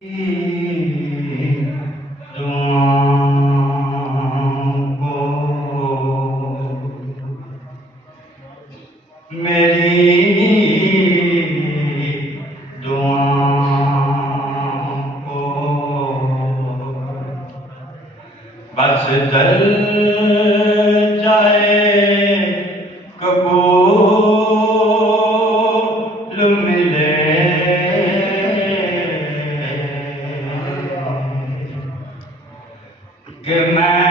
بس دل جائے قبول ملے کہ میں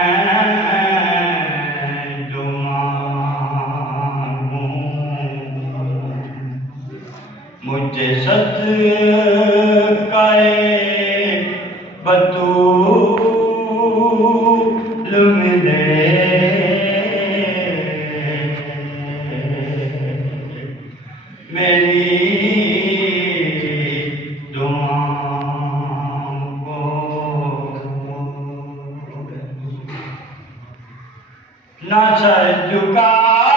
جو مانگوں مجھے صدقہ بطول ملے میری دعاؤں کو نہ سر جھکایا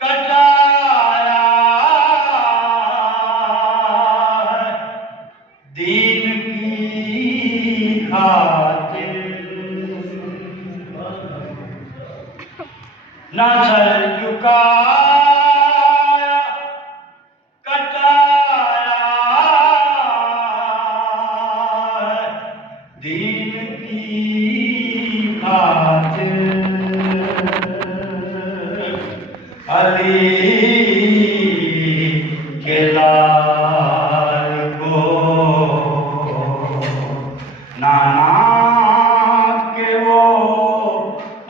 کٹایا دین کی خاطر نہ سر جھکایا کٹایا دین کی خاطر علی کے لال کو نانا کے وہ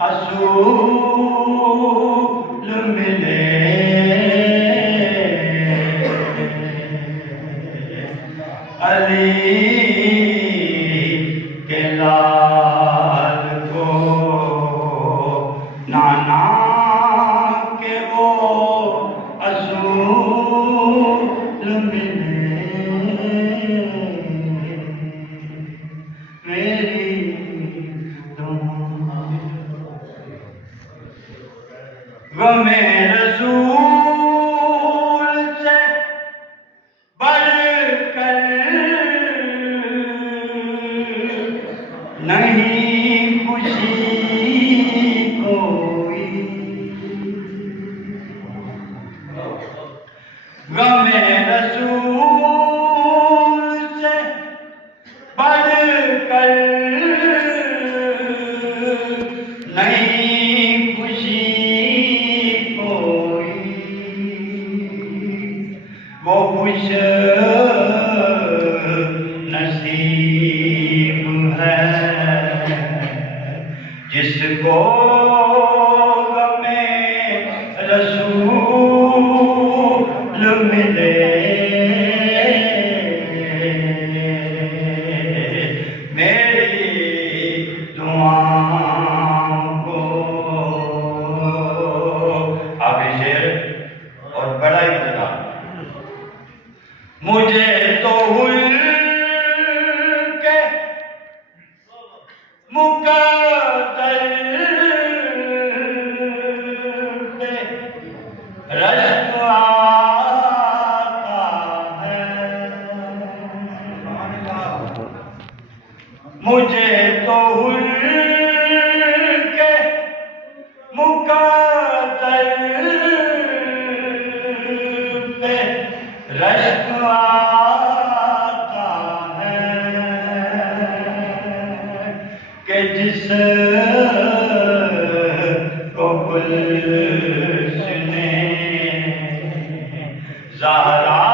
اصول ملے علی کے لال کو نانا کے وہ اصول ملے میری غم رسول سے بڑھ کر نہیں خوشی کوئی غم رسول سے بڑھ کر نہیں خوشی کوئی وہ خوش نصیب ہے جس کو غم رسول ملے میری دعاؤں کو آگے شعر اور بڑا ہی مزہ مجھے تو کے مقدر پہ رشک آتا ہے مجھے تو کے مقدر پہ رشک آتا ہے کہ جس کو گلشن زہرا